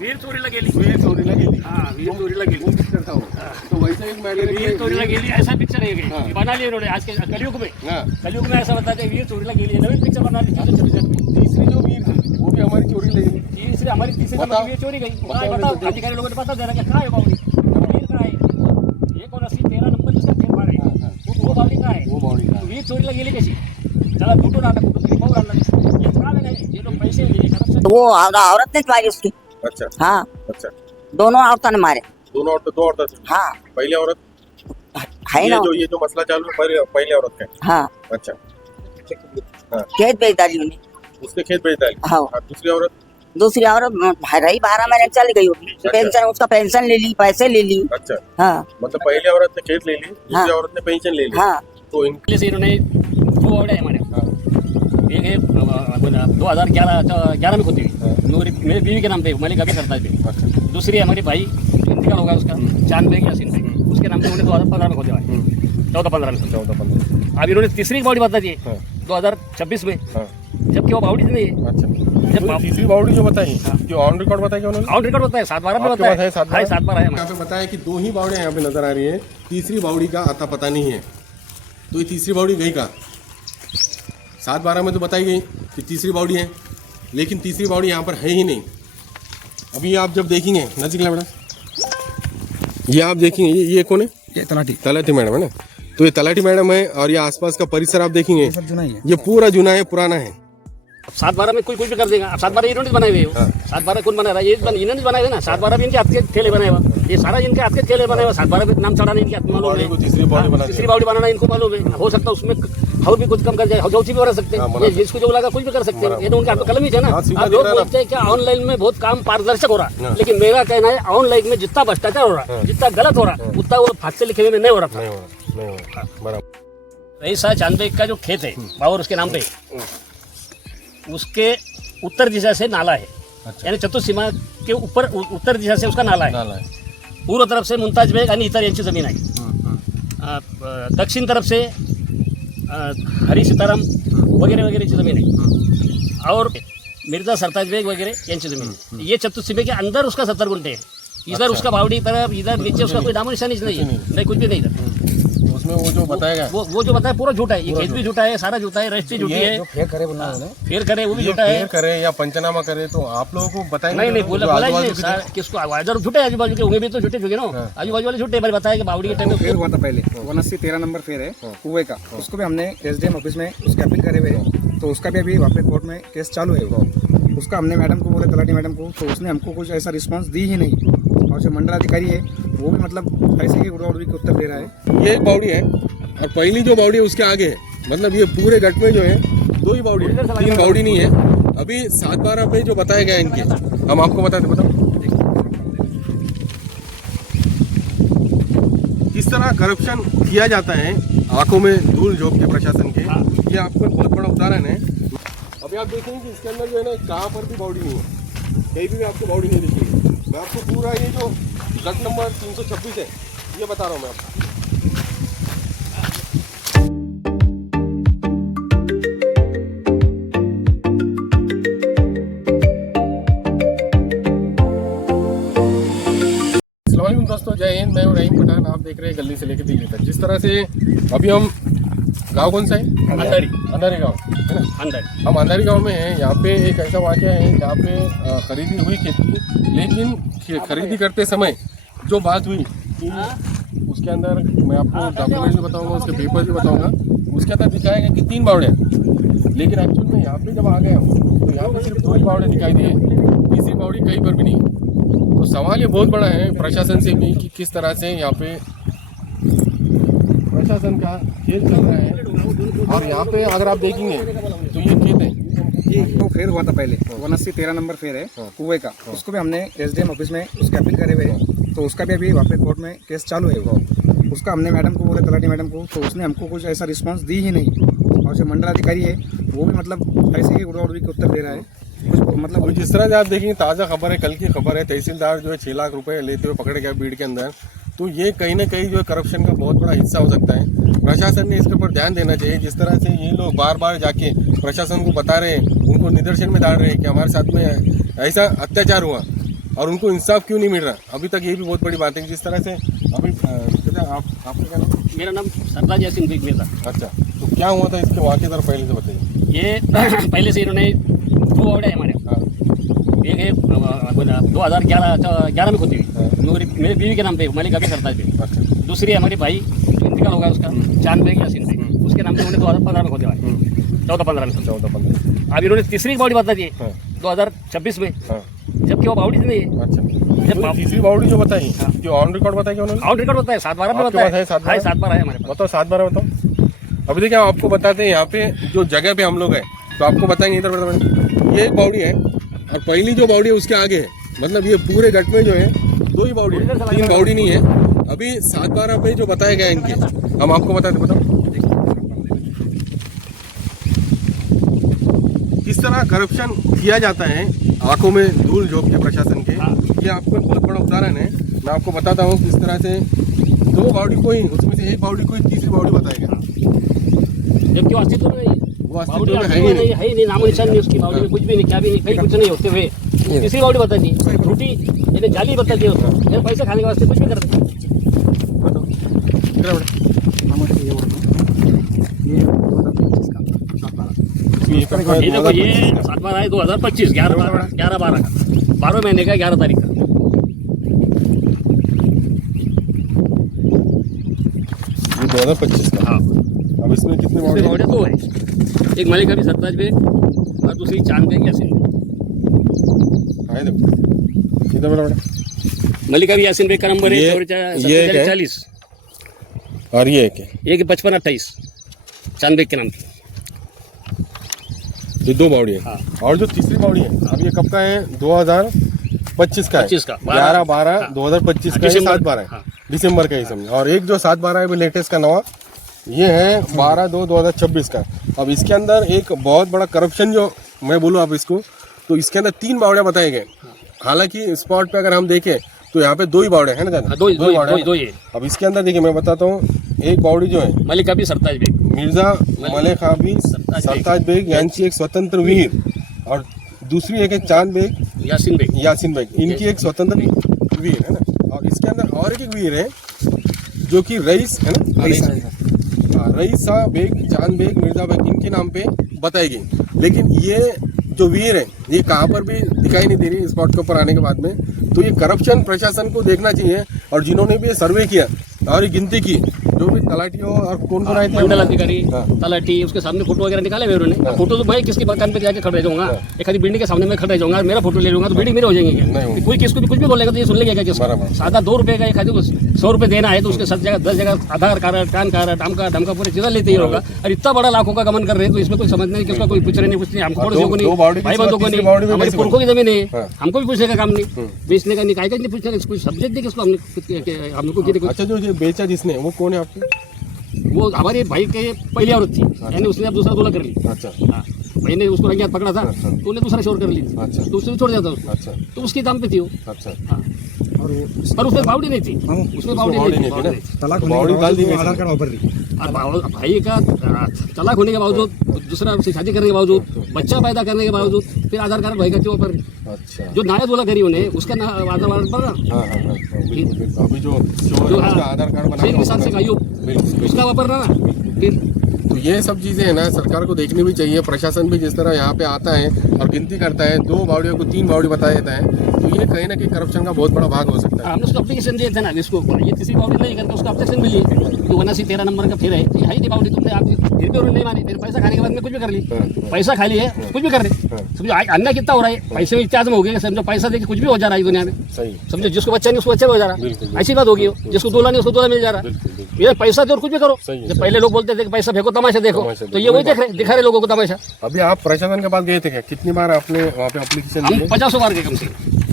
वीर चोरीला गेली. वीर चोरीला गेली. हाँ वीर चोरीला गेली. वो पिक्चर था वो. तो वैसे एक मैंने वीर चोरीला गेली ऐसा पिक्चर है हाँ. बना लिया उन्होंने आज के कलयुग में. हाँ. कलयुग में ऐसा बताते हैं वीर चोरीला गेली है. नवीन पिक्चर बना ली 366 में. तीसरी जो वीर थी वो भी हमारी चोरी ले गई. तीसरी हमारी तीसरी बताओ. वीर चोरी गई. बताओ. बताओ अधिकारी लोगों ने बता देना कि कहाँ है बावड़ी. वीर कहाँ है. 180 नंबर जिसका खेल मारे वो बावड़ी कहाँ है. वो बावड़ी का. वीर चोरीला गेली कशी. त्याला कुठून आला कुठून पाहून आणला. हे कारण आहे जे लोक पैसे दिले करप्शन. वो औरत ने मारी उसकी. अच्छा. हाँ अच्छा. दोनों औरतों ने मारे. दोनों औरत दो औरत थी. हाँ पहली औरत है ना. ये जो मसला चालू है पहली औरत का. हाँ अच्छा. हाँ. खेत बेच डाली उन्हें. उसने खेत बेच डाली. हाँ. और दूसरी औरत दूसरी औरत रही 12 महीने चली गई होगी. पेंशन उसका पेंशन ले ली पैसे ले ली. अच्छा. हाँ मतलब पहली औरत ने खेत ले ली दूसरी औरत ने पेंशन ले ली. हाँ तो इन पहले से इन्होंने 2 बावड़े हैं हमारे. एक है 2011 में खुद मेरे बीवी के नाम पे मलिक अभी करता है. दूसरी है हमारी भाई इंतकाल होगा उसका चांद बेग यासीन बेग उसके नाम से उन्होंने 2015 में खोदा है. 14-15 में. 14-15. अब इन्होंने तीसरी बावड़ी बता दी हाँ. 2026 में. हाँ. जबकि वो बावड़ी नहीं है. अच्छा. जब तो तीसरी बावड़ी जो बताई जो ऑन रिकॉर्ड बताई क्या उन्होंने आउट रिकॉर्ड होता है 7-12 में आपके बताया पास है 7-12? है 7-12 है हमारे. यहाँ पे बताया कि 2 ही बावड़े यहाँ पे नजर आ रही है. तीसरी बावड़ी का आता पता नहीं है. तो ये तीसरी बावड़ी गई कहाँ. 7-12 में तो बताई गई कि तीसरी बावड़ी है लेकिन तीसरी बावड़ी यहाँ पर है ही नहीं. अभी आप जब देखेंगे नजीक ला बेटा ये आप देखेंगे ये कौन है. ये तलाटी मैडम है ना. तो ये तलाटी मैडम है और ये आसपास का परिसर आप देखेंगे सब जुना ही है. ये पूरा जुना है पुराना है. 7-12 में कोई कुछ भी कर देगा. अब 7-12 इन्होंने बनाए हुए हाँ. 7-12 कौन बना रहा है. ये इन्होंने बनाए हुए ना. 7-12 भी इनके हाथ के ठेले बनाए हुआ. ये सारा इनके हाथ के ठेले बनाए हुआ. 7-12 में नाम चढ़ाना इनके हाथ में मालूम है. तीसरी बावड़ी बना तीसरी बावड़ी बनाना इनको मालूम है. हो सकता है उसमें और भी कुछ कम कर जाए. हौची भी बना सकते हाँ, हैं. बना ये जिसको जो लगा कुछ भी कर सकते हैं. ये तो उनके हाथ में कलम ही है ना. हाँ, सीधा अब लोग दिख रहा है ना. बोलते हैं कि ऑनलाइन में बहुत काम पारदर्शक हो रहा हाँ. है. लेकिन मेरा कहना है ऑनलाइन में जितना भ्रष्टाचार हो रहा है जितना गलत हो रहा है उतना वो हाथ से लिखे हुए में नहीं हो रहा नहीं था. हो रहा बराबर. ऐसा चांदबेग का जो खेत है बावर उसके नाम पे उसके उत्तर दिशा से नाला है. यानी चतुर्सीमा के ऊपर उत्तर दिशा से उसका नाला है. नाला है. पूर्व तरफ से मुमताज बेग आणि इतर यांची जमीन आहे. दक्षिण तरफ से हरी सीताराम वगैरह वगैरह की जमीन है और मिर्जा सरताज बेग वगैरह यांची जमीन है. ये चतुर्सीमे के अंदर उसका 70 गुंठे है. इधर उसका बावड़ी तरफ इधर नीचे उसका कोई नामो निशानी नहीं है. नहीं कुछ भी नहीं इधर. उसमें वो जो बताएगा वो जो बताया पूरा झूठा है. ये खेत भी झूठा है सारा झूठा है रजिस्ट्री झूठी है. फेर करे बोलना है उन्हें. फेर करे वो भी ये झूठा है. फेर करे या पंचनामा करे तो आप लोगों को बताएंगे. नहीं जो बोला आजू-बाजू नहीं की सर, किसको इधर झूठे आजू बाजू के होंगे भी तो झूठे झूठे ना. आजू बाजू वाले झूठे. मैंने बताया कि बावड़ी के टाइम फेर में हुआ था पहले 79-13 नंबर फेर है कुएं का. उसको भी हमने एसडीएम ऑफिस में उसके अपील करे हुए हैं. तो उसका भी अभी वहाँ पे कोर्ट में केस चालू है. उसका हमने मैडम को बोले तलाटी मैडम को. तो उसने हमको कुछ ऐसा रिस्पांस दी ही नहीं. और जो मंडलाधिकारी है वो भी मतलब ऐसे ही उड़ा उड़ी के उत्तर दे रहा है. ये एक बावड़ी है और पहली जो बावड़ी है उसके आगे है. मतलब ये पूरे गट में जो है 2 ही बावड़ी है 3 बावड़ी नहीं है. अभी 7-12 पे जो बताया गया इनके हम आपको बताते. बताओ किस तरह करप्शन किया जाता है आंखों में धूल झोंक के प्रशासन के. ये आपको बहुत बड़ा उदाहरण है. अभी आप देखेंगे कि इसके अंदर जो है ना कहाँ पर भी बावड़ी नहीं है. कहीं भी आपको बावड़ी नहीं दिखेगी. मैं आपको पूरा ये जो गट नंबर 326 है ये बता रहा हूँ मैं आपको. अस्सलामुअलैकुम दोस्तों, जय हिंद. मैं हूँ रहीम पठान. आप देख रहे हैं गली से लेकर दिल्ली तक. जिस तरह से अभी हम गांव कौन सा है अंधारी गांव है ना. अंदर हम अंधारी गांव में हैं. यहाँ पे एक ऐसा वाक़या है जहाँ पे खरीदी हुई खेत की. लेकिन खरीदी करते समय जो बात हुई कि उसके अंदर मैं आपको डॉक्यूमेंट भी बताऊंगा उसके पेपर भी बताऊंगा. उसके अंदर दिखाया गया कि 3 बावड़े हैं. लेकिन एक्चुअल में यहाँ पे जब आ गए हम तो यहाँ पे सिर्फ 2 ही बावड़े दिखाई दिए. तीसरी बावड़ी कहीं पर भी नहीं. तो सवाल ये बहुत बड़ा है प्रशासन से भी कि किस तरह से यहाँ पे प्रशासन का खेल चल रहा है. और यहाँ पे अगर आप देखेंगे तो ये खेत है. ये तो फेर हुआ था पहले 79-13 नंबर फेर है कुएं का. उसको भी हमने एसडीएम ऑफिस में उसके अपील करे हुए हैं. तो उसका भी अभी वहाँ पे कोर्ट में केस चालू है. उसका हमने मैडम को बोले तलाटी मैडम को. तो उसने हमको कुछ ऐसा रिस्पांस दी ही नहीं. और जो मंडलाधिकारी है वो भी मतलब ऐसे ही उड़ा उड़ी के उत्तर दे रहा है. कुछ मतलब अभी जिस तरह से आप देखेंगे ताज़ा खबर है, कल की खबर है. तहसीलदार जो है 6 लाख रुपए लेते हुए पकड़े गए भीड़ के अंदर. तो ये कहीं ना कहीं जो है करप्शन का बहुत बड़ा हिस्सा हो सकता है. प्रशासन ने इसके ऊपर ध्यान देना चाहिए. जिस तरह से ये लोग बार बार जाके प्रशासन को बता रहे हैं, उनको निदर्शन में डाल रहे हैं कि हमारे साथ में ऐसा अत्याचार हुआ और उनको इंसाफ क्यों नहीं मिल रहा अभी तक? ये भी बहुत बड़ी बात है। जिस तरह से अभी आपका क्या नाम? मेरा नाम सरताज यासीन बेग मिर्जा। अच्छा, तो क्या हुआ था इसके वाक़े जरा पहले से बताइए। ये पहले से इन्होंने 2 बावड़े हमारे, एक है 2011 में खुद हुई मेरे बीवी के नाम पे मलिक अभी सरताज बेग। अच्छा, दूसरी हमारी भाई जो इंतकाल होगा उसका चांद बेग यासीन बेग, उसके नाम से उन्होंने 2015 में खोदे हुआ है, 14-15 में। 14-15। अब इन्होंने तीसरी बावड़ी बता दी 2026 में, जबकि वो बावड़ी नहीं है। अच्छा, जब तीसरी बावड़ी जो बताई जो ऑन रिकॉर्ड बताई क्या उन्होंने? आउट रिकॉर्ड बताया 7-12 में आपके पास बताया है 7-12? 7-12 है हमारे पास। बताओ 7-12 बताओ। अभी देखिए आपको बताते हैं यहाँ पे जो जगह पे हम लोग हैं तो आपको बताएंगे। इधर बताओ, ये एक बावड़ी है और पहली जो बावड़ी है उसके आगे है, मतलब ये पूरे गट में जो है 2 ही बावड़ी है, 3 बावड़ी नहीं है। अभी 7-12 पे जो बताया गया इनके, हम आपको बताते। बताओ किस तरह करप्शन किया जाता है, आंखों में धूल झोंक के प्रशासन के। ये आपको एक बहुत बड़ा उदाहरण है। मैं आपको बताता हूँ किस तरह से 2 बावड़ी को ही, उसमें से एक बावड़ी को ही तीसरी बावड़ी बताएगा, जबकि वो अस्तित्व में नहीं है। वो बावड़ी अस्तित्व में अस्तित्व में नहीं है ही नहीं, नामो निशान नहीं उसकी बावड़ी में, कुछ भी नहीं, क्या भी नहीं, कहीं कुछ नहीं होते हुए तीसरी बावड़ी बता दी, झूठी यानी जाली बता दी उसको, ये पैसे खाने के वास्ते कुछ भी करते। ये देखो ये 7-12 है 2025 11-12 का 12 महीने का 11 तारीख का। ये 2025 का। हाँ, अब इसमें कितने बावड़ी बावड़े 2 है, एक मलिक अभी सरताज बेग और दूसरी चांद बेग यासीन बेग। है? देखो कितना बड़ा बड़ा मलिक अभी यासीन बेग का नंबर है ये एक है। 40, और ये एक है, एक 55-28 चांद बेग के नाम की। ये 2 बावड़ी है। हाँ। और जो तीसरी बावड़ी है अब ये कब का है? 2025 का है। 25 का 11-12-2025 का है, दिसंबर। 7-12 है। हाँ। दिसंबर का ही समझो। और एक जो 7-12 है वो लेटेस्ट का नवा, ये है 12-2-2026 का। अब इसके अंदर एक बहुत बड़ा करप्शन जो मैं बोलूँ आप इसको, तो इसके अंदर 3 बावड़ियाँ बताई गए। हालांकि स्पॉट पे अगर हम देखें तो यहाँ पे 2 ही बावड़े हैं ना दादा? 2 ही है। अब इसके अंदर देखिए मैं बताता हूँ, एक बावड़ी जो है मलिक अभी सरताज बेग, मिर्जा मलिक अभी सरताज बेग यांची एक स्वतंत्र वीर, और दूसरी एक है चांद बेग यासीन बेग, इनकी एक स्वतंत्र वीर है ना। और इसके अंदर और एक वीर है जो कि रईस है ना, रईसा बेग, चांद बेग, मिर्जा बेग, इनके नाम पे बताई गई। लेकिन ये जो वीर है ये कहाँ पर भी दिखाई नहीं दे रही स्पॉट के ऊपर आने के बाद में। तो ये करप्शन प्रशासन को देखना चाहिए। और जिन्होंने भी ये सर्वे किया और ये गिनती की, जो भी तलाटियों और कौन कौन आए थे, मंडल अधिकारी, हाँ। तलाटी, उसके सामने फोटो वगैरह निकाले हुए उन्होंने। फोटो तो मैं किसकी मकान पे जाके खड़ा रह जाऊंगा, एक आधी बिल्डिंग के सामने मैं खड़ा रह जाऊंगा, मेरा फोटो ले लूंगा तो बिल्डिंग मेरे हो जाएंगे नहीं क्या? होंगे। कोई किसको भी कुछ भी बोलेगा तो ये सुन लेगा क्या? किसको बराबर। सादा 2 रुपए का एक आदमी को 100 रुपए देना है तो उसके 7 जगह 10 जगह आधार कार्ड, पैन कार्ड, ढमका पूरी चीजें लेते ही होगा। और इतना बड़ा लाखों का गमन कर रहे हैं तो इसमें कोई समझ नहीं, किसका कोई पूछ रहे नहीं, कुछ नहीं, हमको दो बावड़ी भाई बंधों को तीसरी नहीं, बावड़ी भी हमारे कैसे पुरखों की जमीन है, हाँ। हमको भी पूछने का काम नहीं, बेचने का नहीं, काय का नहीं पूछने का, कोई सब्जेक्ट नहीं किसको हमको किसी को। अच्छा, जो ये बेचा जिसने वो कौन है आपके? वो हमारे भाई के पहली औरत थी, यानी उसने अब दूसरा दूल्हा कर ली। अच्छा हाँ, भाई ने उसको रंगे हाथ पकड़ा था अच्छा। तो उन्हें दूसरा शोर कर ली थी, अच्छा। तो उसने भी छोड़ दिया था उसको, अच्छा तो उसकी दाम पे थी वो। अच्छा। हाँ, पर उसमें बावड़ी नहीं थी, उसमें बावड़ी नहीं थी, बावड़ी नहीं थी। तलाक बावड़ी डाल दी गई आधार कार्ड वापर दी। और भाई का तलाक होने के बावजूद, दूसरा से शादी करने के बावजूद, बच्चा पैदा करने के बावजूद फिर आधार कार्ड भाई का क्यों पर? अच्छा। जो नया दूल्हा करी उन्हें उसका आधार कार्ड पर ना, हाँ, बिल्कुल, बिल्कुल। अभी जो जो उसका आधार कार्ड बना शेख निसार से अयूब बिल्कुल। उसका वापरना ना फिर। तो ये सब चीज़ें है ना, सरकार को देखनी भी चाहिए। प्रशासन भी जिस तरह यहाँ पे आता है और गिनती करता है, 2 बावड़ियों को 3 बावड़ी बता देता है, तो ये कहीं ना कहीं करप्शन का बहुत बड़ा भाग हो सकता है। हमने उसको एप्लीकेशन दिए थे ना इसको, ये तीसरी बावड़ी नहीं करके उसका ऑब्जेक्शन मिली तो 79-13 नंबर का फिर है ये नहीं बावड़ी, तुमने आप फिर भी उन्होंने नहीं मानी, फिर पैसा खाने के बाद में कुछ भी कर ली, पैसा खा लिया कुछ भी कर रहे। समझो अन्य कितना हो रहा है, पैसे में इत्यादि में हो गया, समझो पैसा देके कुछ भी हो जा रहा है दुनिया में। सही। समझो जिसको बच्चा नहीं उसको बच्चा भी हो जा रहा, ऐसी बात होगी। जिसको दूल्हा नहीं उसको दूल्हा मिल जा रहा। ये पैसा दो और कुछ भी करो। जब पहले लोग बोलते थे कि पैसा फेंको तमाशा देखो, तो ये वही दिखा रहे लोगों को तमाशा। अभी आप प्रशासन के पास गए थे क्या? कितनी बार आपने वहाँ पे एप्लीकेशन हम दिए? 50 बार गए कम से कम,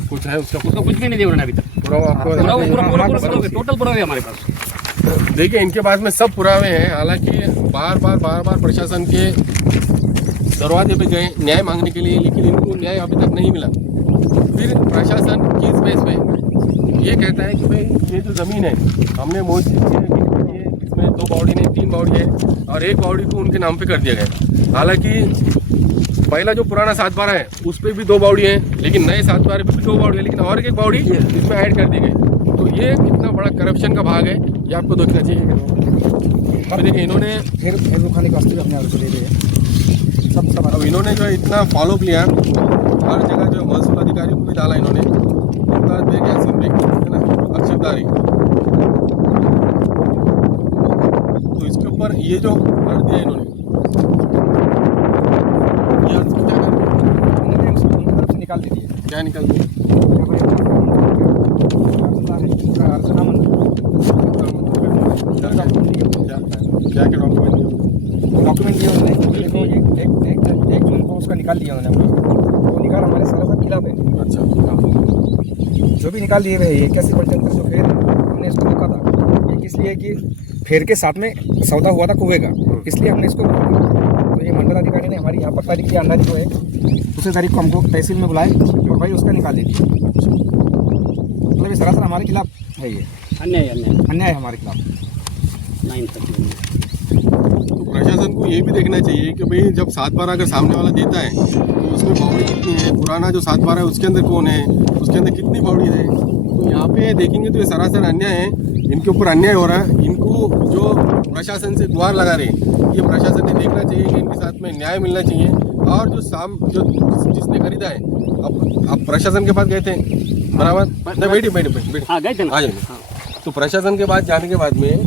कुछ है उसका? उसका कुछ भी नहीं दिया उन्होंने अभी तक। पुरावा आपको? टोटल पुरावे हमारे पास। देखिए इनके पास में सब पुरावे हैं। हालांकि बार बार प्रशासन के दरवाजे पे गए न्याय मांगने के लिए, लेकिन इनको न्याय अभी तक नहीं मिला। फिर प्रशासन किस बेस पे ये कहता है कि भाई ये जो ज़मीन है हमने मौजूद की है, इसमें 2 बावड़ी नहीं 3 बावड़ी है और 1 बावड़ी को उनके नाम पे कर दिया गया। हालांकि पहला जो पुराना 7/12 है उस पर भी 2 बावड़ी है, लेकिन नए 7/12 पे भी 2 बावड़ी है, लेकिन और एक बावड़ी इसमें ऐड कर दी गई। तो ये कितना बड़ा करप्शन का भाग है, ये आपको देखना चाहिए। अब देखिए इन्होंने फिर रुखाने के वास्ते भी अपने आरोप ले रहे हैं सब। अब इन्होंने जो है इतना फॉलो किया, हर जगह जो महसूल अधिकारी को भी डाला इन्होंने, है ना, अक्षरदारी। तो इसके ऊपर ये जो कर दिया इन्होंने, ये अर्ज क्या कर इन्होंने उसको तरफ से निकाल दीजिए। क्या निकल दिया? क्या क्या डॉक्यूमेंट दिए उन्होंने, देखो ये एक जून को उसका निकाल दिया उन्होंने, वो निकाल हमारे सरासर खिलाफ है। अच्छा, जो भी निकाल दिए हुए ये 81% जो फेर हमने इसको रोका था, ये किस लिए कि फेर के साथ में सौदा हुआ था कुएं का, इसलिए हमने इसको रोका। तो ये मंडल अधिकारी ने हमारी यहाँ पर तारीख की अंदाज जो है दूसरी तारीख को हमको तहसील में बुलाए और भाई उसका निकाल दीजिए। मतलब ये सरासर हमारे खिलाफ है, ये अन्याय है हमारे खिलाफ। तो प्रशासन को ये भी देखना चाहिए कि भाई जब 7/12 अगर सामने वाला देता है तो उसमें बावड़ी कितनी है, पुराना जो 7/12 है उसके अंदर कौन है, उसके अंदर कितनी बावड़ी है। तो यहाँ पे देखेंगे तो ये सरासर अन्याय है, इनके ऊपर अन्याय हो रहा है। इनको जो प्रशासन से गुहार लगा रहे हैं, ये प्रशासन ने देखना चाहिए कि इनके साथ में न्याय मिलना चाहिए। और जो जिसने खरीदा है, अब आप प्रशासन के पास गए थे बराबर, बैठिए हाँ गए थे ना। आ जाइए। तो प्रशासन के पास जाने के बाद में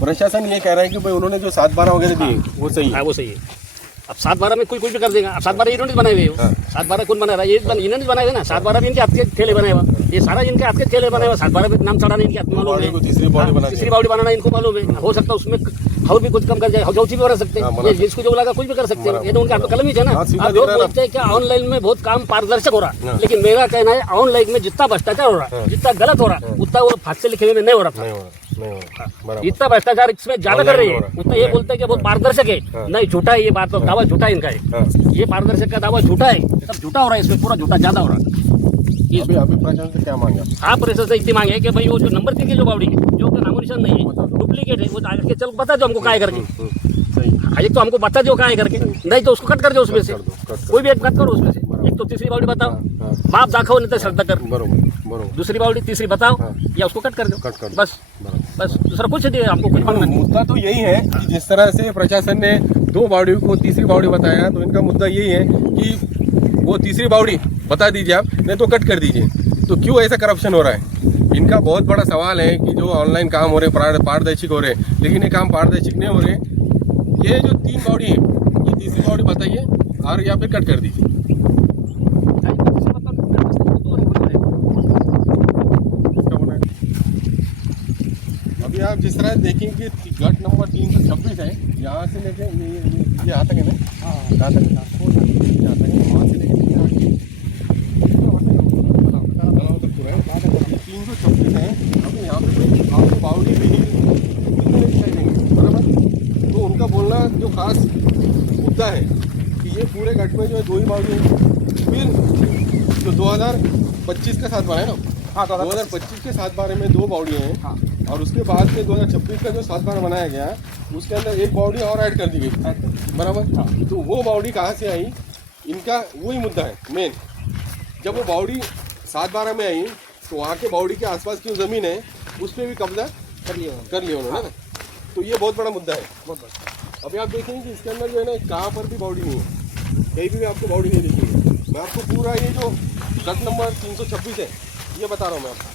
प्रशासन ये कह रहा है कि भाई उन्होंने जो 7/12 वगैरह दिए वो सही है। हाँ वो सही है। अब 7/12 में कोई भी कर देगा। अब 7/12 इन्होंने बनाए हुए हो, 7/12 कौन बना रहा है? ये इन्होंने बनाए थे ना। 7/12 भी इनके हाथ के ठेले बनाए हुआ, ये सारा इनके हाथ के ठेले बनाए हुआ। 7/12 में नाम चढ़ाना इनके हाथ में मालूम है, तीसरी बावड़ी बनाना इनको मालूम है। हो सकता है उसमें और भी कुछ कम कर जाए, चौथी भी बना सकते हैं, ये जिसको जो लगा कुछ भी कर सकते हैं। ये तो उनके हाथ में कलम ही है ना। अब लोग बोलते हैं कि ऑनलाइन में बहुत काम पारदर्शक हो रहा है, लेकिन मेरा कहना है ऑनलाइन में जितना भ्रष्टाचार हो रहा है, जितना गलत हो रहा है, उतना वो फांसी लिखे हुए में नहीं हो रहा था। इतना भ्रष्टाचार इसमें ज्यादा कर रही है, उतना ये बोलते हैं कि बहुत पारदर्शक है। नहीं, झूठा है ये बात, तो दावा झूठा है इनका है। ये पारदर्शक का दावा झूठा है, सब झूठा हो रहा है, इसमें पूरा झूठा ज्यादा हो रहा है। अभी प्रशासन से क्या मांगा? आप प्रशासन से इतनी मांगे कि भाई वो जो नंबर 3 की जो बावड़ी है, जो उसका नामो निशान नहीं है, डुप्लीकेट है, वो आगे चल बता दो हमको, काय करके एक तो हमको बता दो काय करके, नहीं तो उसको कट कर दो उसमें से, कोई भी एक कट करो उसमें से। एक तो तीसरी बावड़ी बताओ, बाप दाखो नहीं तो श्रद्धा कर, दूसरी बावड़ी तीसरी बताओ या उसको कट कर दो, बस दूसरा कुछ नहीं, हमको कुछ मांगना नहीं। मुद्दा तो यही है कि जिस तरह से प्रशासन ने 2 बावड़ी को तीसरी बावड़ी बताया, तो इनका मुद्दा यही है कि वो तीसरी बावड़ी बता दीजिए आप, नहीं तो कट कर दीजिए। तो क्यों ऐसा करप्शन हो रहा है? इनका बहुत बड़ा सवाल है कि जो ऑनलाइन काम हो रहे पारदर्शिक हो रहे, लेकिन ये काम पारदर्शिक नहीं हो रहे। ये जो 3 बावड़ी है, ये तीसरी बावड़ी बताइए और या फिर कट कर दीजिए। अभी आप जिस तरह देखेंगे गट नंबर 326 है, यहाँ से लेके ये यहाँ तक है ना, यहाँ तक यहाँ तक है, वहाँ से लेके 326 है। अभी यहाँ पे आपको बावड़ी भी नहीं दिखाई देंगे, बराबर। तो उनका बोलना जो खास मुद्दा है कि ये पूरे गट में जो है 2 ही बावड़ी है। फिर जो 2025 का 7/12 है ना, हाँ 2025 के 7/12 में 2 बावड़ी हैं। हाँ। और उसके बाद में 2026 का जो 7/12 बनाया गया, उसके अंदर एक बावड़ी और ऐड कर दी गई, बराबर। हाँ। तो वो बावड़ी कहाँ से आई? इनका वही मुद्दा है मेन। जब वो बावड़ी 7/12 में आई तो वहाँ के बावड़ी के आसपास की जो ज़मीन है उस पर भी कब्जा कर लिया उन्होंने ना। तो ये बहुत बड़ा मुद्दा है, बहुत बड़ा। अभी आप देखेंगे कि इसके अंदर जो है ना, कहाँ पर भी बावड़ी नहीं है, कहीं भी आपको बावड़ी नहीं दिखेगी। मैं आपको पूरा ये जो गट नंबर 326 है ये बता रहा हूँ मैं आपको।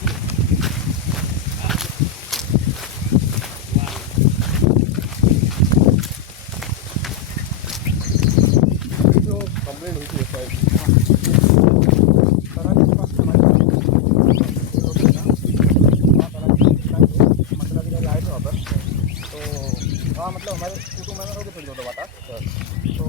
जो कंप्लेंट हुई थी मतलब हमारे कुटुंब में थोड़ी थोड़ी बात है, तो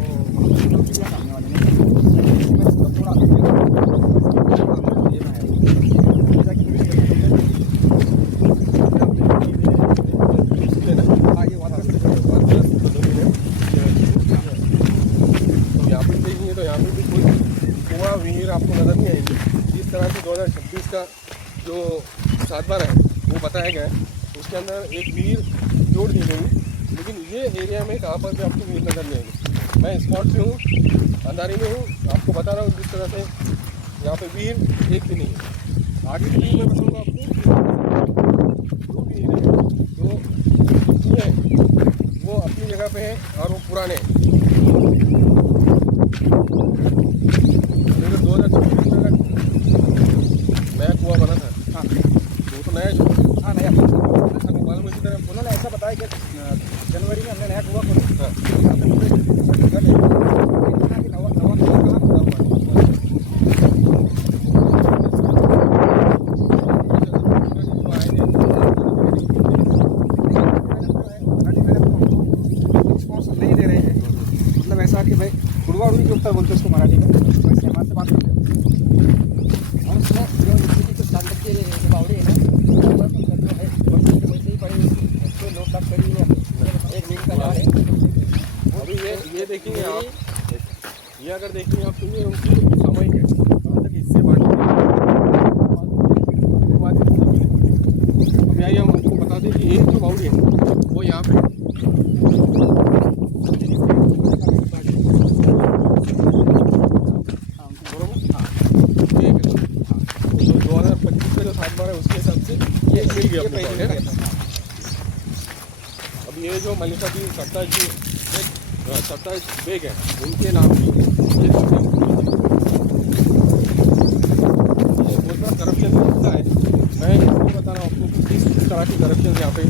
आपको नजर नहीं आएंगे। जिस तरह से 2026 का जो 7/12 है वो बताया गया है, उसके अंदर एक वीर जोड़ दी गई, लेकिन ये एरिया में कहाँ पर भी आपको वीर नजर नहीं आएंगे। मैं स्पॉट पे हूँ, अंधारी में हूँ, आपको बता रहा हूँ जिस तरह से यहाँ पे वीर एक भी नहीं है। आगे भी मैं बताऊँगा आपको, जो वीर है, जो कुएं वो अपनी जगह पे है और वो पुराने हैं। 2024 में नया कुआं बना था। हाँ वो तो नया जो हाँ नया आपको मालूम है, इसी तरह उन्होंने ऐसा बताया कि जनवरी में हमने नया कुआ खोला। हाँ। यहाँ पे पूरे घर है। इतना कि नवा नवा कुआं कहाँ खुदा हुआ है। रिस्पॉन्स नहीं दे रहे हैं, मतलब ऐसा कि भाई गुड़वा उड़ी के ऊपर बोलते हैं उसको मराठी में, वैसे हमारे से बात करते हैं। और उसमें जो नीचे कुछ कागज के जो बावड़े हैं ना, वो मतलब जो है वैसे ही पड़े हुए हैं। उसको लोग सब करी हुए हैं। एक नीम का झाड़ है। अभी ये देखेंगे आप, ये अगर देखेंगे आप तो ये उनकी सामयिक है, मतलब इससे बांटी अभी आइए हम आपको बता दें कि एक जो बाउंड्री है वो यहाँ पे ये 2025 का जो 7 बार है उसके हिसाब से ये मिल गया अपने को, है ना। अब ये जो मलिका जी सत्ताज बेग है, उनके नाम की ये बहुत बड़ा करप्शन होता है। मैं इसलिए बता रहा हूँ आपको कि किस तरह की करप्शन यहाँ पे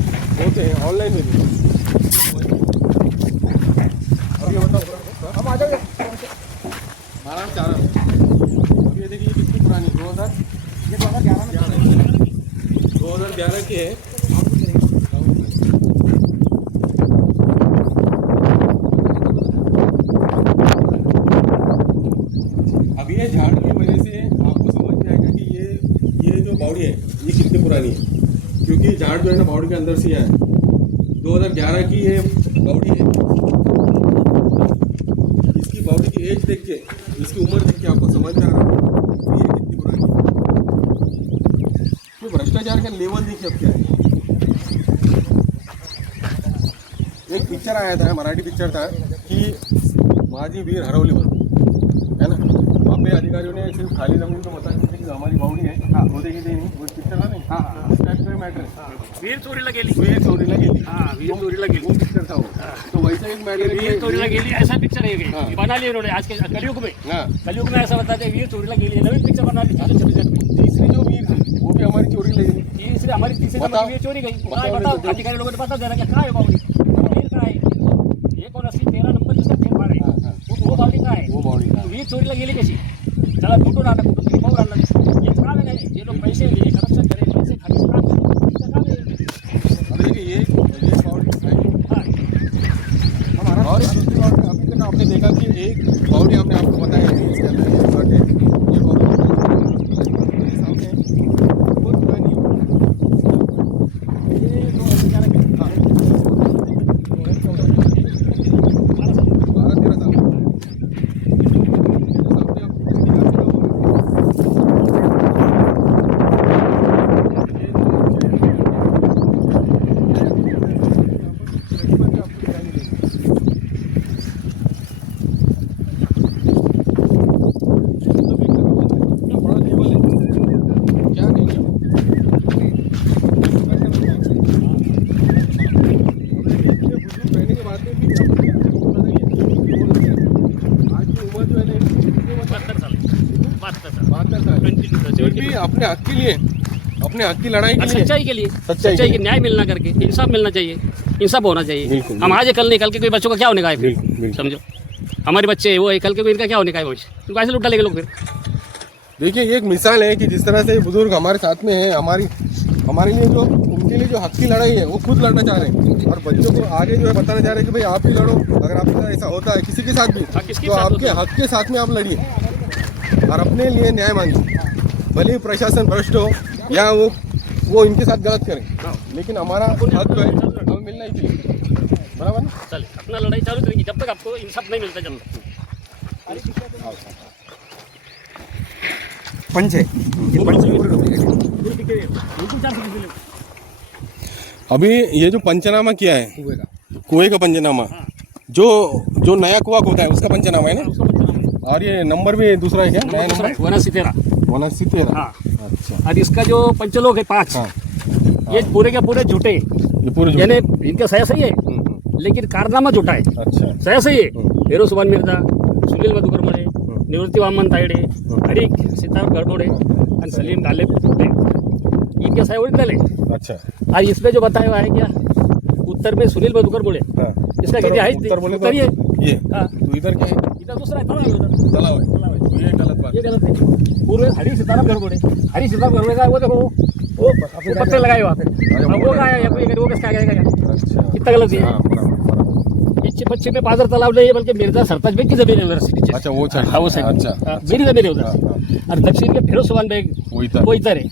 होते हैं ऑनलाइन में भी। अब ये बताओ, हम आ जाओ। आराम से आराम। अब ये देखिए कितनी पुरानी 2011 की है। अब ये झाड़ की वजह से आपको समझ में आएगा कि ये जो बावड़ी है ये कितनी पुरानी है, क्योंकि झाड़ जो है ना बावड़ी के अंदर से है। 2011 की ये बावड़ी है। इसकी बावड़ी की एज देख के, इसकी उम्र देख के आपको समझ में आ रहा है कि ये कितनी पुरानी है। तो भ्रष्टाचार का लेवल देखिए अब क्या है। एक पिक्चर आया था, मराठी पिक्चर था कि माझी वीर हरवलीवर, है ना। वहाँ पे अधिकारियों ने सिर्फ खाली जमीन को बता दी थी कि हमारी बावड़ी है, वो देखी थी नहीं, वो पिक्चर था नहीं। हाँ, इस टाइप का मैटर है। वीर चोरीला गेली. वीर चोरीला गेली. हाँ, वीर चोरीला गेली. वो पिक्चर था वो. तो वैसा एक मैटर है. वीर चोरीला गेली ऐसा पिक्चर है ये. हाँ. बना लिया उन्होंने आज के कलयुग में. हाँ. कलयुग में ऐसा बताते हैं वीर चोरीला गेली. नवीन पिक्चर बना ली 2026 में. तीसरी जो वीर थी वो भी हमारी चोरी ले गई. तीसरी हमारी तीसरी बताओ. वीर चोरी गई. बताओ. बताओ अधिकारी लोगों ने पता देना क्या है बावड़ी. वीर कहाँ है? 180 नंबर जिसका फेर मार है. वो बावड़ी कहाँ है? वो बावड़ी का. वीर चोरीला गेली कशी. त्याला कुठून आला कुठून पाहून आणला. हे काम आहे जे लोक पैसे करप्शन करे पैसे खाली काम आहे. अब देखिए ये बावड़ी है. हाँ. और दूसरी बावड़ी अभी तक आपने देखा कि एक बावड़ी हमने आपको बताया कि इसके अंदर ये प्लॉट है. ये बावड़ी मेरे सामने बहुत पुरानी है. ये 2011 की. हाँ. 12-13 साल. अपने हक के लिए, अपने हक की लड़ाई के लिए, सच्चाई के लिए, सच्चाई के न्याय मिलना करके इंसाफ मिलना चाहिए. इंसाफ होना चाहिए. बिल्कुल. हम आज कल नहीं, कल के कोई बच्चों का क्या होने का है फिर. बिल्कुल. समझो हमारे बच्चे वो है, कल के कोई इनका क्या होने का है भविष्य. तो कैसे लुटा लेंगे लोग फिर. देखिए ये एक मिसाल है कि जिस तरह से बुजुर्ग हमारे साथ में हैं, हमारे लिए जो उनके लिए जो हक की लड़ाई है वो खुद लड़ना चाह रहे हैं और बच्चों को आगे जो है बताना चाह रहे हैं कि भाई आप ही लड़ो. अगर आपके साथ ऐसा होता है किसी के साथ भी किसके तो साथ आपके हक के साथ में आप लड़िए और अपने लिए न्याय मांगिए. भले ही प्रशासन भ्रष्ट हो या वो इनके साथ गलत करें, लेकिन हमारा हक जो है हमें मिलना ही चाहिए. बराबर ना. चले अपना लड़ाई चालू करेंगे जब तक आपको इंसाफ नहीं मिलता. जब तक पंच है ये पंच पूरे डूबेगा. अभी ये जो पंचनामा किया है कुएं का कुएं का पंचनामा, जो नया कुआं होता है उसका पंचनामा है ना. और ये नंबर भी दूसरा है क्या? नया दूसरा नंबर 7913। है? हाँ। अच्छा और इसका जो पंचलोक है 5, हाँ ये पूरे के पूरे झूठे हैं। ये पूरे जो यानी इनका सया सही है लेकिन कारनामा झूठा है। अच्छा सया सही है, फेरोज सुभान मिर्झा, सुनील मधुकरमळे, निवृत्ती वामन तायडे, हरी सीताराम गडबोडे और सलीम गालिब इनके सया ओरिजिनल है। अच्छा और इसमें जो बताया हुआ है क्या, उत्तर में सुनील मधुकरमळे, हाँ इसका क्या है? उत्तर बोले उत्तर ही है। ये हाँ, तो इधर क्या है? इधर दूसरा है, तालाब है उधर। तालाब है। तालाब है। तो ये गलत बात ये गलत है। पूर्व हरी सीताराम गड़बड़े, हरी सीताराम गड़बड़े का वो देखो, वो पत्ते लगाए वहाँ पे। अब वो कहाँ है? या कोई वो किसका आएगा क्या? अच्छा कितना गलत है? हाँ बराबर पीछे पश्चिम में पादर तालाब नहीं है, बल्कि मिर्जा सरताज बेग की जमीन है उधर से। अच्छा वो साइड हाँ, वो साइड। अच्छा हाँ, मेरी जमीन है उधर हाँ, से। और दक्षिण के फिरोज सुभान बेग वो इधर वो इधर है।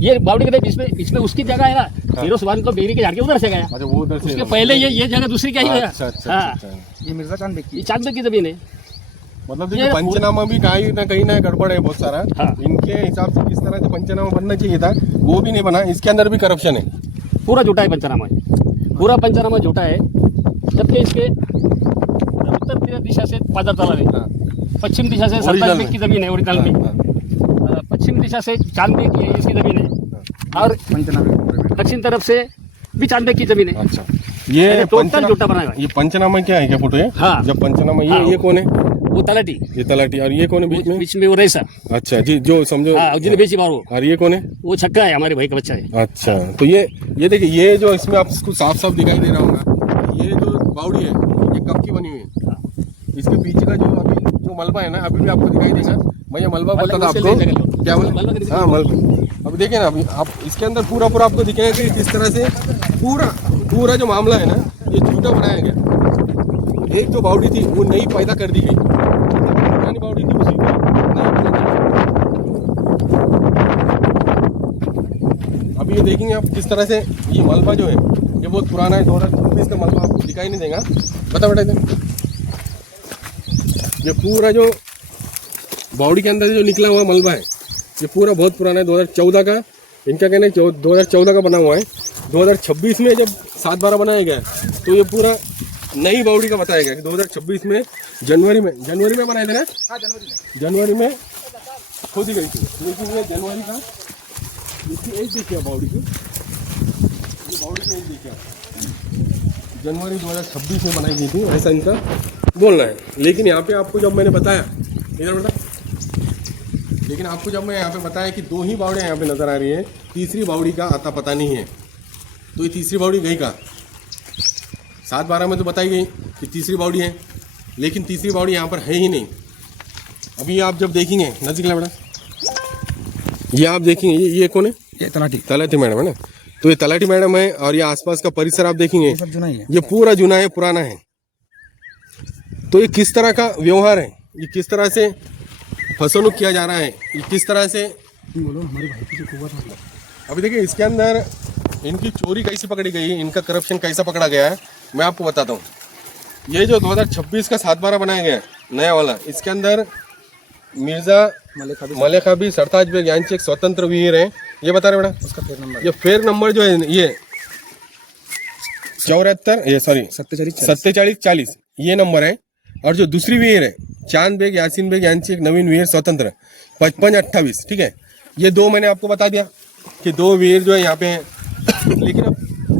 ये बावड़ी के बीच में उसकी जगह है ना, फिरोज सुभान को बेरी के झाड़ के उधर से गया। अच्छा वो उधर से उसके पहले ये जगह दूसरी क्या ही है? अच्छा अच्छा हाँ, अच्छा ये मिर्जा चांद बेग की ये चांद बेग की जमीन है। मतलब ये देखो पंचनामा भी कहीं ना गड़बड़ है बहुत सारा। हाँ। इनके हिसाब से किस तरह से पंचनामा बनना चाहिए था वो भी नहीं बना, इसके अंदर भी करप्शन है। पूरा झूठा है पंचनामा, पूरा पंचनामा झूठा है। जबकि इसके उत्तर दिशा से पादर तालाब है, हाँ। पश्चिम दिशा से ओरिजिनल सरताज में। बेग की जमीन है ओरिजिनल में। हाँ, पश्चिम दिशा से चांद बेग की इसकी जमीन है, और पंचनामे दक्षिण तरफ से भी चांद बेग की जमीन है। अच्छा ये अरे, टोटल पंचनामा- झूठा बनाया हुआ है। ये पंचनामा क्या है? क्या फोटो है? हाँ। जब पंचनामा हाँ। ये कौन है? वो तलाटी, ये तलाटी। और ये कौन है बीच में? बीच में वो रईसा। अच्छा जी जो समझो। हाँ, जिन्हें बेची बार वो और ये कौन है? वो छक्का है, हमारे भाई का बच्चा है। अच्छा तो ये देखिए, ये जो इसमें आपको साफ साफ दिखाई दे रहा होगा, ये जो बावड़ी है ये कब की बनी हुई है? इसके पीछे का जो अभी जो मलबा है ना, अभी भी आपको दिखाई देगा। मैं ये मलबा बोलता था उससे आपको, ले जाकर लो। क्या बोले? मलबा खरीद- हाँ मलबा। अब देखिए ना, अभी आप इसके अंदर पूरा आपको दिखेगा कि किस तरह से पूरा जो मामला है ना ये झूठा बनाया गया। एक जो बावड़ी थी वो नई पैदा कर दी गई, पुरानी बावड़ी थी उसी को नई पैदा की। अभी ये देखेंगे आप किस तरह से ये मलबा जो है ये बहुत पुराना है। 2026 का मलबा आपको दिखाई नहीं देगा। बता बेटा इधर, ये पूरा जो बावड़ी के अंदर जो निकला हुआ मलबा है ये पूरा बहुत पुराना है। 2014 का इनका कहना है, 2014 का बना हुआ है। 2026 में जब 7/12 बनाया गया तो ये पूरा नई बावड़ी का बताया गया कि 2026 में जनवरी में बनाए थे ना। हाँ जनवरी में खोदी गई थी, लेकिन ये जनवरी का इसकी एज देखिए बावड़ी की, ये बावड़ी की एज देखिए जनवरी 2026 में बनाई गई थी, ऐसा इनका बोलना है। लेकिन यहाँ पे आपको जब मैंने बताया, इधर बेटा, लेकिन आपको जब मैं यहाँ पे बताया कि 2 ही बावड़ियाँ यहाँ पे नज़र आ रही है, तीसरी बावड़ी का आता पता नहीं है। तो ये तीसरी बावड़ी गई कहाँ? 7/12 में तो बताई गई कि तीसरी बावड़ी है, लेकिन तीसरी बावड़ी यहाँ पर है ही नहीं। अभी आप जब देखेंगे नजदीक ला बेटा, ये आप देखेंगे ये कौन है? ये तलाटी मैडम है ना। तो ये तलाटी मैडम है, और ये आसपास का परिसर आप देखेंगे सब जुना ही है। ये पूरा जुना है, पुराना है। तो ये किस तरह का व्यवहार है, ये किस तरह से फसवणूक किया जा रहा है, ये किस तरह से बोलो हमारी भाई की जो कुवत है। अभी देखिए इसके अंदर इनकी चोरी कैसी पकड़ी गई, इनका करप्शन कैसा पकड़ा गया है, मैं आपको बताता हूँ। ये जो 2026 का 7/12 बनाया गया है नया वाला, इसके अंदर मिर्जा मलेखा भी सरताज बेग यांचे एक स्वतंत्र वीर है। ये बता रहे बेटा, उसका फेर नंबर ये फेर नंबर जो है ये 4740 ये नंबर है। और जो दूसरी वीर है चांद बेग यासीन बेग यांची एक नवीन वीर स्वतंत्र 5528, ठीक है। ये 2 मैंने आपको बता दिया कि 2 वीर जो है यहाँ पे हैं। लेकिन अब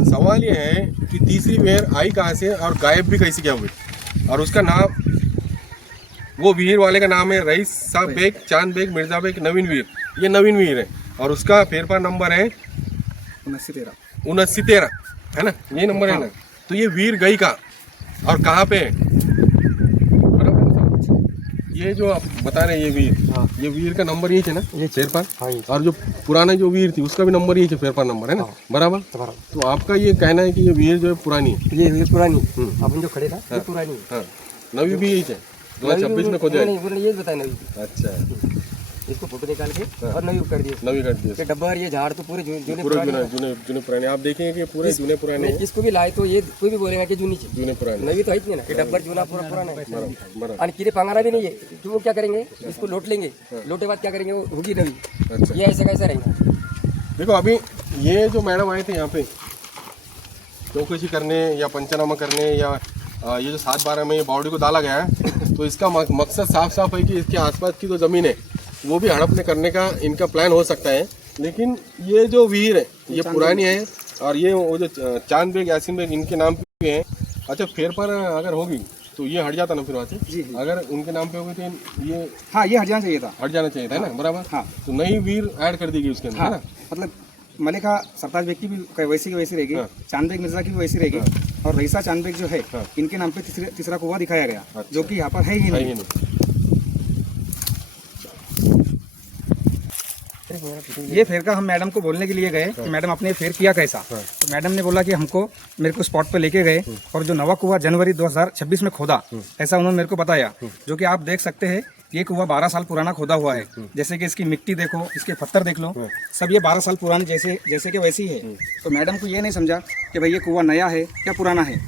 सवाल ये है कि तीसरी वीर आई कहाँ से और गायब भी कैसे क्या हुई, और उसका नाम, वो वीर वाले का नाम है रईस साहब बेग, चांद बेग, मिर्जा बेग, नवीन वीर। ये नवीन वीर है और उसका फेरफार नंबर है 7913 है ना, ये नंबर है ना। तो ये वीर गई का और कहाँ पे है? ये जो आप बता रहे हैं ये वीर, ये वीर का नंबर यही है ना, ये फेरफार। और जो पुराना जो वीर थी उसका भी नंबर यही है, फेरफार नंबर है ना, बराबर। तो आपका ये कहना है कि ये वीर जो है पुरानी है, ये पुरानी अपन जो खड़े था ये पुरानी है। हाँ, नवी भी यही है 2026 में खोजा है। नहीं बोले ये बताया नवी, अच्छा, इसको फोटो निकाल के और नवी कर दिए। नवी कर दिए, ये डब्बा और ये झाड़ तो पूरे जूने पूरे पुराने जुने पुराने। आप देखेंगे कि पूरे जुने पुराने हैं, इसको भी लाए तो ये कोई भी बोलेगा कि जूनी चीज, जुने पुराने। नवी तो है नहीं ना, ये डब्बा जूना पूरा पुराना है। बराबर। और कीड़े पंगारा भी नहीं है, तो वो क्या करेंगे, इसको लोट लेंगे, लोटे बाद क्या करेंगे, वो होगी नवी। अच्छा, ये ऐसा कैसा रहेगा? देखो अभी ये जो मैडम आए थे यहाँ पे चौकसी करने या पंचनामा करने या ये जो 7/12 में ये बावड़ी को डाला गया है, तो इसका मकसद साफ साफ है कि इसके आसपास की जो ज़मीन है वो भी हड़पने करने का इनका प्लान हो सकता है। लेकिन ये जो विहीर है ये पुरानी है और ये वो जो चांद बेग यासीन बेग इनके नाम पे है। अच्छा, फेर पर अगर होगी तो ये हट जाता ना फिर वहाँ से? जी। अगर उनके नाम पे होगी तो ये हाँ, ये हट जाना चाहिए था। हट जाना चाहिए था ना, बराबर। हाँ। तो नई वीर ऐड कर दी गई उसके अंदर, है हाँ, ना? मतलब मलिका सरताज बेग की भी वैसी की वैसी रहेगी, चांद बेग मिर्जा की भी वैसी रहेगी, और रईसा चांद बेग जो है इनके नाम पे तीसरा कुआं दिखाया गया, जो कि यहाँ पर है ही है नहीं। ही नहीं। ये फेर का हम मैडम को बोलने के लिए गए कि मैडम आपने ये फेर किया कैसा, तो मैडम ने बोला कि हमको मेरे को स्पॉट पे लेके गए और जो नवा कुआं जनवरी 2026 में खोदा, ऐसा उन्होंने मेरे को बताया, जो कि आप देख सकते हैं ये कुआं 12 साल पुराना खोदा हुआ है। जैसे कि इसकी मिट्टी देखो, इसके पत्थर देख लो, सब ये 12 साल पुराने जैसे कि वैसी है। तो मैडम को ये नहीं समझा कि भाई ये कुआं नया है या पुराना है,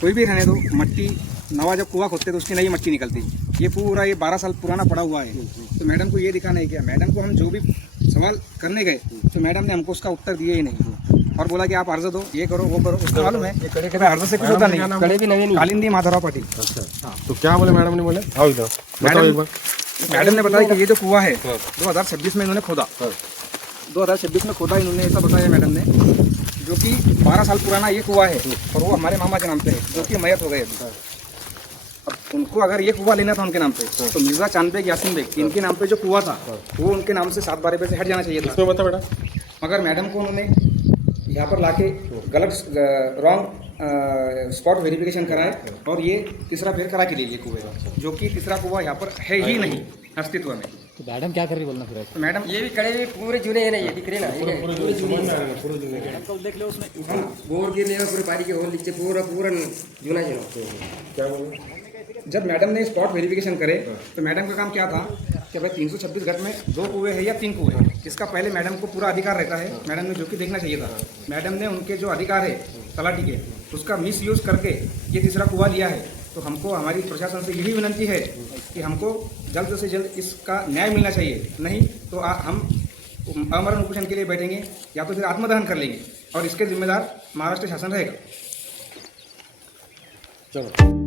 कोई भी रहने दो, मट्टी नवा जब कुआं खोदते तो उसकी नई मट्टी निकलती, ये पूरा ये 12 साल पुराना पड़ा हुआ है। तो मैडम को ये दिखा नहीं किया। मैडम को हम जो भी सवाल करने गए तो मैडम ने हमको उसका उत्तर दिए ही नहीं, और बोला कि आप अर्ज दो, ये करो वो करो। उसको मालूम है कि भाई अर्ज से कुछ होता नहीं, कड़े भी नहीं कालिंदी माधवराव पाटिल। अच्छा, तो क्या बोले मैडम ने? बोले आओ इधर बताओ एक बार। मैडम ने बताया कि ये जो कुआं है 2026 में इन्होंने खोदा, 2026 में खोदा इन्होंने, ऐसा बताया मैडम ने, जो कि 12 साल पुराना ये कुआं है और वो हमारे मामा के नाम पे है, जो कि मयत हो गए। अब उनको अगर ये कुआं लेना था उनके नाम पे तो मिर्जा चांद बेग यासीन बेग इनके नाम पे जो कुआं था वो उनके नाम से 7/12 पे से हट जाना चाहिए था। इसमें बता बेटा। मगर मैडम को उन्होंने यहाँ पर लाके गलत रॉन्ग स्पॉट वेरिफिकेशन कराए और ये तीसरा फेर करा के लिए कुएं, जो कि तीसरा कुआं यहाँ पर है ही नहीं अस्तित्व में। तो मैडम क्या कर रही बोलना फिर? तो मैडम ये भी कड़े भी पूरे जुने हैं ना, ये दिख रहे ना, पूरे जुने देख लो उसमें बोर गिरने का पूरे पानी के होल नीचे पूरा जुना जुना। क्या बोले? जब मैडम ने स्पॉट वेरिफिकेशन करे तो मैडम का काम क्या था कि भाई 326 घट में 2 कुएं है या 3 कुएं, इसका पहले मैडम को पूरा अधिकार रहता है। मैडम ने जो कि देखना चाहिए था, मैडम ने उनके जो अधिकार है तलाटी के उसका मिस यूज़ करके ये तीसरा कुआं लिया है। तो हमको हमारी प्रशासन से यही विनती है कि हमको जल्द से जल्द इसका न्याय मिलना चाहिए, नहीं तो हम अमरण उपोषण के लिए बैठेंगे या तो फिर आत्मदहन कर लेंगे और इसके जिम्मेदार महाराष्ट्र शासन रहेगा। चलो।